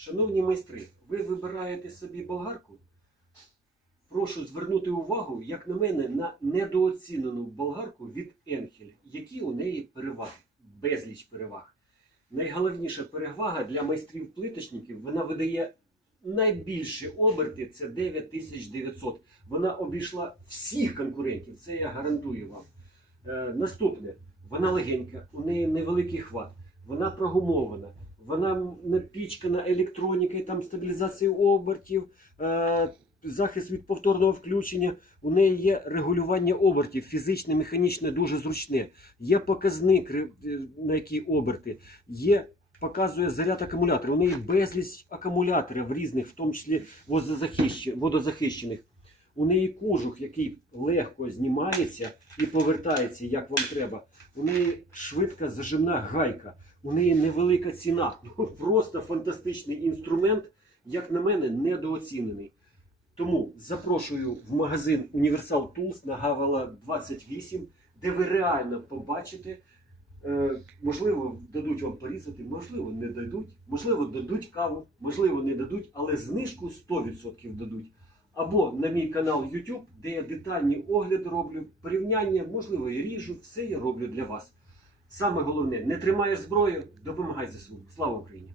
Шановні майстри, ви вибираєте собі болгарку? Прошу звернути увагу, як на мене, на недооцінену болгарку від Енхель. Які у неї переваги? Безліч переваг. Найголовніша перевага для майстрів плиточників вона видає найбільші оберти це 9900. Вона обійшла всіх конкурентів, це я гарантую вам. Е, наступне, вона легенька, у неї невеликий хват, вона прогумована, вона напічкана електронікою, там стабілізація обертів, е, захист від повторного включення. У неї є регулювання обертів, фізичне, механічне, дуже зручне. Є показник, е, на які оберти, є. Показує заряд акумулятора. У неї безліч акумуляторів різних, в тому числі водозахищених. У неї кожух, який легко знімається і повертається, як вам треба. У неї швидка зажимна гайка. У неї невелика ціна. Ну, Просто фантастичний інструмент, як на мене, недооцінений. Тому запрошую в магазин Universal Tools на Гавела 28, де ви реально побачите. Е, можливо, дадуть вам порізати, можливо, не дадуть, можливо, дадуть каву, можливо, не дадуть, але знижку 100% дадуть. Або на мій канал YouTube, де я детальні огляди роблю, порівняння, можливо, і ріжу, все я роблю для вас. Саме головне, не тримаєш зброю, допомагай ЗСУ. Слава Україні!